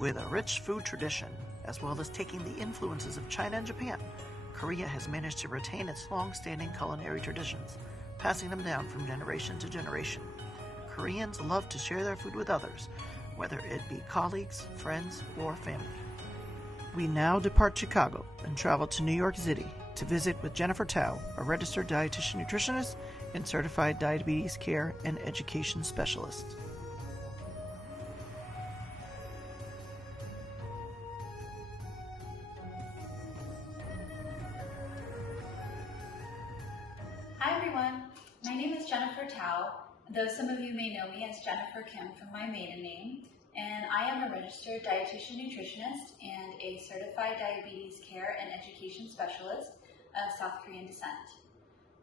With a rich food tradition, as well as taking the influences of China and Japan, Korea has managed to retain its long-standing culinary traditions, passing them down from generation to generation. Koreans love to share their food with others, whether it be colleagues, friends, or family. We now depart Chicago and travel to New York City to visit with Jennifer Tao, a registered dietitian nutritionist and certified diabetes care and education specialist. Hi everyone, my name is Jennifer Tao, though some of you may know me as Jennifer Kim from my maiden name, and I am a registered dietitian nutritionist and a certified diabetes care and education specialist of South Korean descent.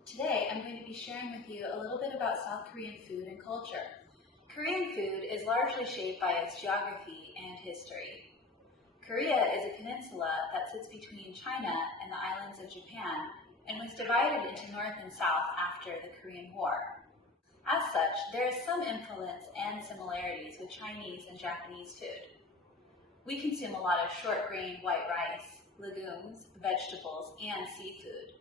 Today I'm going to be sharing with you a little bit about South Korean food and culture. Korean food is largely shaped by its geography and history. Korea is a peninsula that sits between China and the islands of Japan and was divided into North and South after the Korean War. As such, there is some influence and similarities with Chinese and Japanese food. We consume a lot of short grain white rice, legumes, vegetables, and seafood.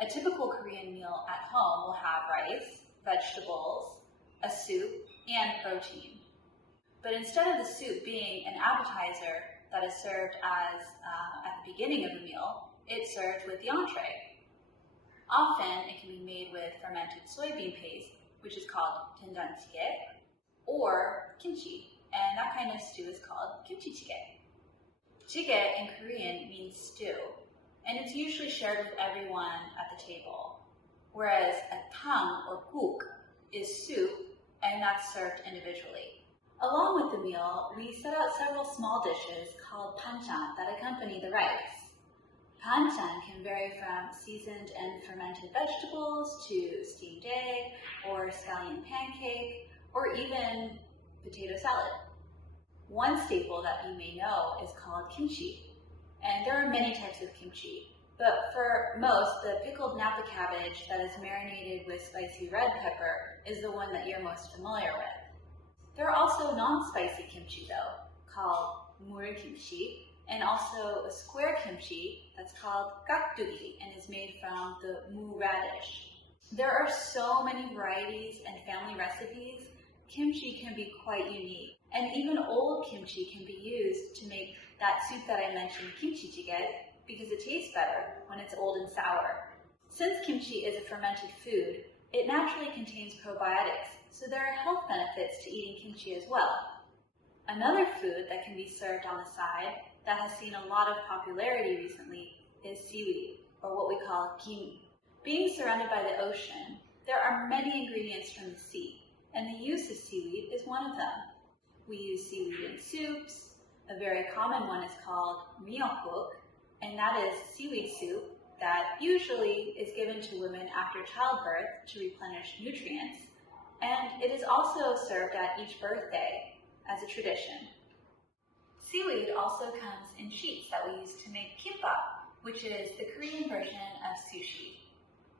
A typical Korean meal at home will have rice, vegetables, a soup, and protein. But instead of the soup being an appetizer that is served as at the beginning of the meal, it's served with the entree. Often, it can be made with fermented soybean paste, which is called 된장찌개, or kimchi, and that kind of stew is called kimchi-jjigae. Jjigae in Korean means stew, and it's usually shared with everyone at the table, whereas a tang or guk is soup, and that's served individually. Along with the meal, we set out several small dishes called banchan that accompany the rice. Banchan can vary from seasoned and fermented vegetables to steamed egg or scallion pancake or even potato salad. One staple that you may know is called kimchi, and there are many types of kimchi, but for most, the pickled napa cabbage that is marinated with spicy red pepper is the one that you're most familiar with. There are also non-spicy kimchi though, called mul kimchi, and also a square kimchi that's called gakdugi and is made from the mu radish. There are so many varieties and family recipes. Kimchi can be quite unique, and even old kimchi can be used to make that soup that I mentioned, kimchi-jjigae, because it tastes better when it's old and sour. Since kimchi is a fermented food, it naturally contains probiotics, so there are health benefits to eating kimchi as well. Another food that can be served on the side that has seen a lot of popularity recently is seaweed, or what we call gimi. Being surrounded by the ocean, there are many ingredients from the sea, and the use of seaweed is one of them. We use seaweed in soups. A very common one is called miyeokguk, and that is seaweed soup that usually is given to women after childbirth to replenish nutrients, and it is also served at each birthday as a tradition. Seaweed also comes in sheets that we use to make kimbap, which is the Korean version of sushi.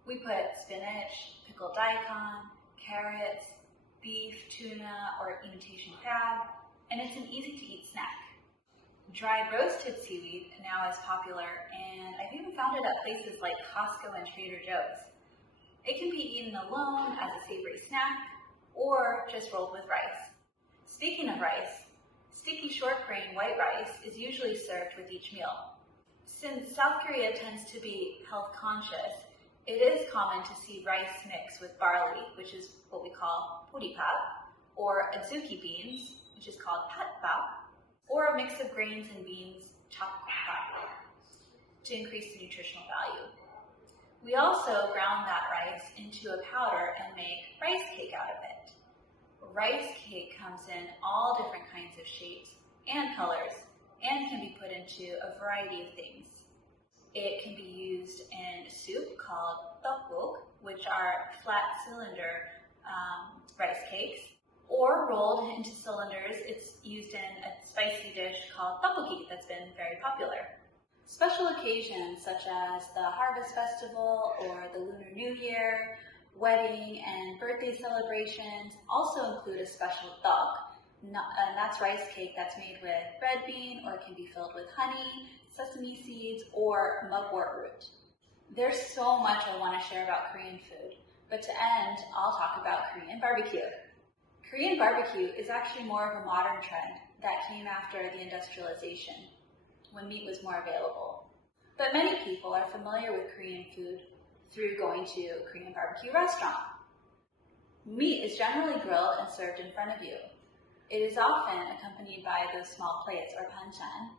We put spinach, pickled daikon, carrots, beef, tuna, or imitation crab, and it's an easy-to-eat snack. Dry roasted seaweed now is popular, and I've even found it at places like Costco and Trader Joe's. It can be eaten alone as a savory snack, or just rolled with rice. Speaking of rice, sticky short grain white rice is usually served with each meal. Since South Korea tends to be health conscious, it is common to see rice mixed with barley, which is what we call poripap, or adzuki beans, which is called patpap, or a mix of grains and beans, chappap, to increase the nutritional value. We also ground that rice into a powder and make rice cake out of it. Rice cake comes in all different kinds of shapes and colors and can be put into a variety of things. It can be used in a soup called tteokguk, which are flat cylinder rice cakes, or rolled into cylinders. It's used in a spicy dish called tteokbokki that's been very popular. Special occasions such as the Harvest Festival or the Lunar New Year, wedding and birthday celebrations also include a special tteok, and that's rice cake that's made with red bean, or it can be filled with honey, sesame seeds, or mugwort root. There's so much I want to share about Korean food, but to end, I'll talk about Korean barbecue. Korean barbecue is actually more of a modern trend that came after the industrialization, when meat was more available. But many people are familiar with Korean food through going to a Korean barbecue restaurant. Meat is generally grilled and served in front of you. It is often accompanied by those small plates or banchan,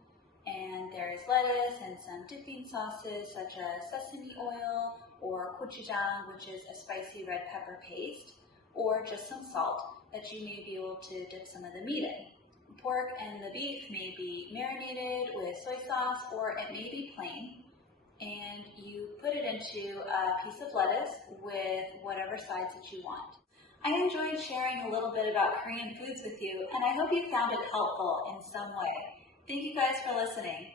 and there is lettuce and some dipping sauces such as sesame oil or gochujang, which is a spicy red pepper paste, or just some salt that you may be able to dip some of the meat in. Pork and the beef may be marinated with soy sauce, or it may be plain, and you put it into a piece of lettuce with whatever sides that you want. I enjoyed sharing a little bit about Korean foods with you, and I hope you found it helpful in some way. Thank you guys for listening.